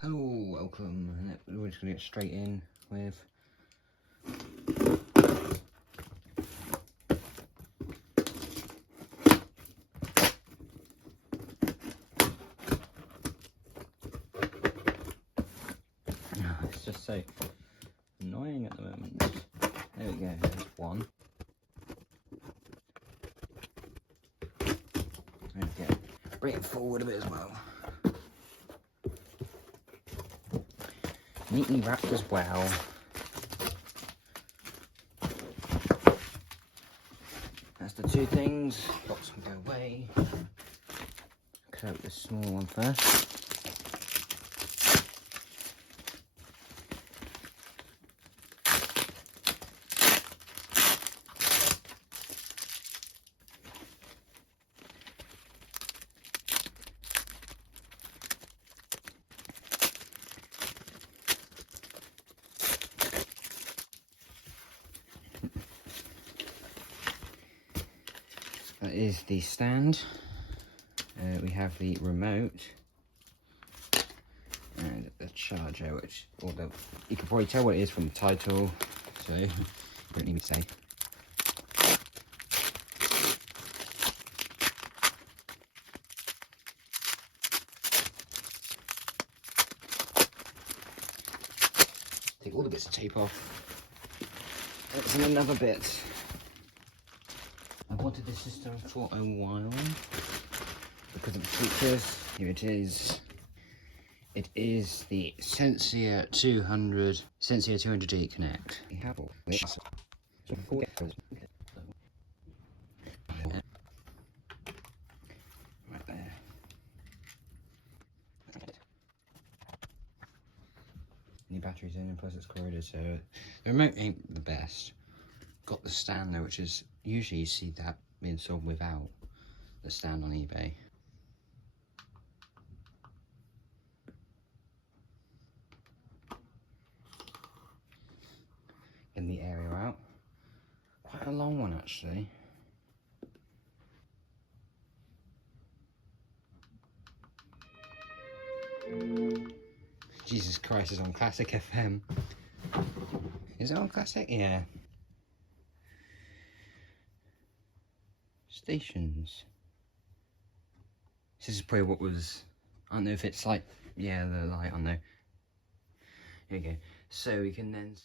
Hello, welcome. We're just going to get straight in with it's just so annoying at the moment. There we go, there's one. There we go. Bring it forward a bit as well. Neatly wrapped as well. That's the two things. Box can go away. Cut out the small one first. That is the stand. We have the remote and the charger, which, although you can probably tell what it is from the title, so you don't need me to say. Take all the bits of tape off. That's another bit. I wanted this system for a while because of the features. Here it is. It is the Sensia 200d Connect. We have all this. Right there. New batteries in, and plus it's corroded, so the remote ain't the best. Got the stand though, which is usually you see that being sold without the stand on eBay. Getting the area out. Quite a long one actually. Jesus Christ, it's on Classic FM. Is it on Classic? Yeah. Stations. This is probably what was, I don't know if it's like, yeah, the light on there. Here we go. So we can then